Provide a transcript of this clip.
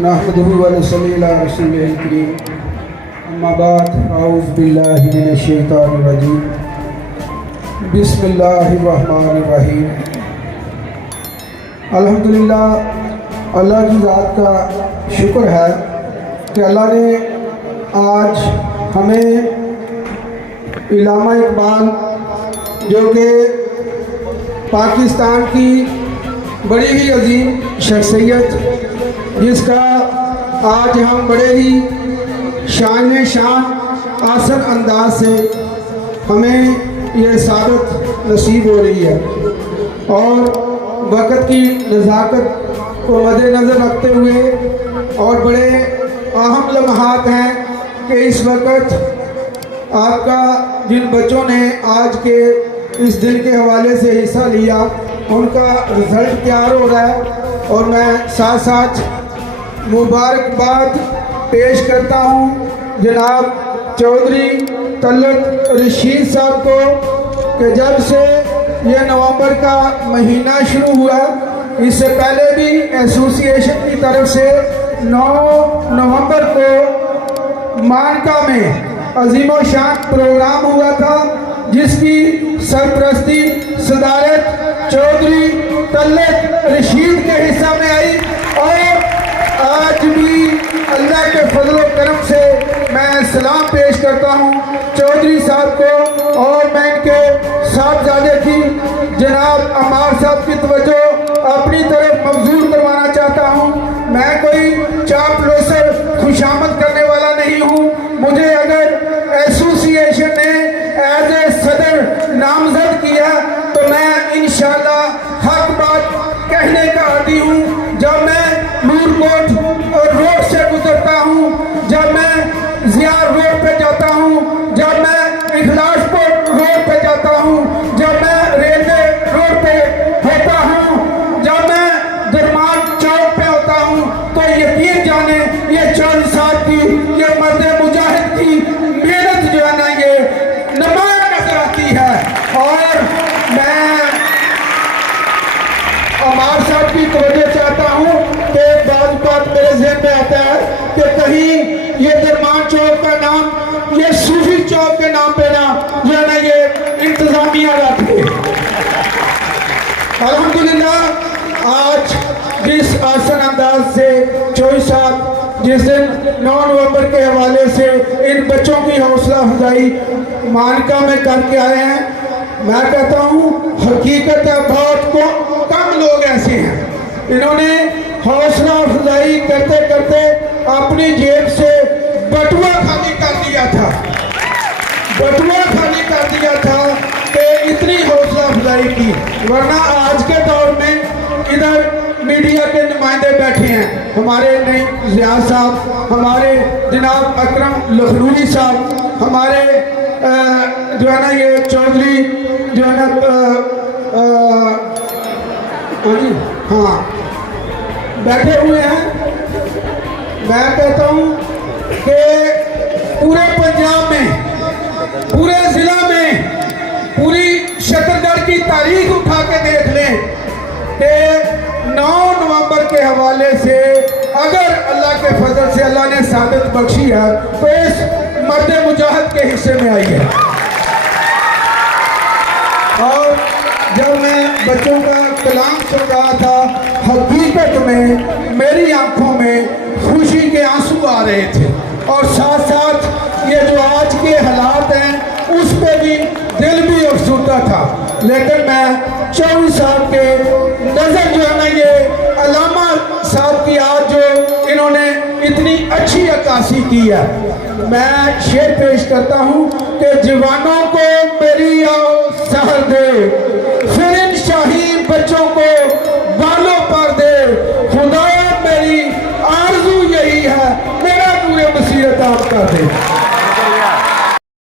नहमदुहु व नसल्ली अला रसूलिल करीम अम्मा बाद अऊज़ु बिल्लाहि मिनश शैतानिर रजीम बिस्मिल्लाहिर रहमानिर रहीम। अल्हम्दुलिल्लाह, अल्लाह की ज़ात का शुक्र है कि अल्लाह ने आज हमें इल्लामा इकबाल जो कि पाकिस्तान की बड़ी ही अजीम शख्सियत, जिसका आज हम बड़े ही शान शान आसन अंदाज से हमें ये सादत नसीब हो रही है, और वक़्त की नज़ाकत को मद्देनज़र रखते हुए और बड़े अहम लम्हात हैं कि इस वक्त आपका जिन बच्चों ने आज के इस दिन के हवाले से हिस्सा लिया उनका रिज़ल्ट तैयार हो रहा है, और मैं साथ साथ मुबारकबाद पेश करता हूँ जनाब चौधरी तलत रशीद साहब को कि जब से ये नवंबर का महीना शुरू हुआ, इससे पहले भी एसोसिएशन की तरफ से 9 नवंबर को मानका में अजीम शान प्रोग्राम हुआ था, जिसकी सरपरस्ती सदारत चौधरी तलत रशीद के हिस्सा में आई। और आज भी अल्लाह के फजल व करम से मैं सलाम पेश करता हूँ चौधरी साहब को, और मैं इनके साहबजादे की जनाब अमार साहब की तवज्जो अपनी तरफ मबजूर करवाना चाहता हूँ। मैं कोई चापलूसर खुशामद करने वाला नहीं हूँ। मुझे अगर एसोसिएशन ने एज ए सदर नामजद किया तो मैं इंशाअल्लाह हक बात कहने का आदी हूँ। जब मैं नूरकोट रोड से गुजरता हूँ, जब मैं ज़ियार रोड पे जाता हूँ, जब मैं इखलासपुर रोड पे जाता हूँ, जब मैं रेलवे रोड पे होता हूँ, जब मैं दरमान चौक पे होता हूँ, तो यकीन जाने ये 40 साल की ये मर्द मुजाहिद की मेहनत जो है ना, ये नुमाया नजर आती है। और मैं अमार साहब की तवज्जो चाहता हूँ कि बात बात मेरे ज़हन में आता है कि कहीं ये दरमान चौक का नाम ये सूफी चौक के नाम पे ना जो है ना ये इंतजामिया रखे। अल्हम्दुलिल्लाह, आज जिस आसन अंदाज से चौधरी साहब जिस दिन 9 नवंबर के हवाले से इन बच्चों की हौसला अफजाई मानका में करके आए हैं, मैं कहता हूँ हकीकत है बहुत कम लोग ऐसे हैं। इन्होंने हौसला अफजाई करते करते अपनी जेब से बटुआ खाली कर दिया था, बटुआ खाली कर दिया था कि इतनी हौसला अफजाई की। वरना आज के दौर में इधर मीडिया के नुमाइंदे बैठे हैं, हमारे नईम ज़ियाद साहब, हमारे जनाब अकरम लखनवी साहब, हमारे जो है ना ये चौधरी जो है ना हाँ बैठे हुए हैं। मैं कहता हूँ कि पूरे पंजाब में, पूरे ज़िला में, पूरी शतरगढ़ की तारीख उठा के देख लें कि 9 नवंबर के हवाले से अगर अल्लाह के फजल से अल्लाह ने सादत बख्शी है तो इस मर्द मुजाहिद के हिस्से में आई है। और जब मैं बच्चों का कलाम सुन रहा था, हकीकत में मेरी आंखों में खुशी के आंसू आ रहे थे, और साथ साथ ये जो आज के हालात हैं उस पे भी दिल भी अफसुर्दा था। लेकिन मैं चौधरी साहब के नज़र जो है ना ये अल्लामा साहब की आज जो इन्होंने इतनी अच्छी अक्कासी की है, मैं शेर पेश करता हूँ कि जवानों को मेरी आओ सहर दे,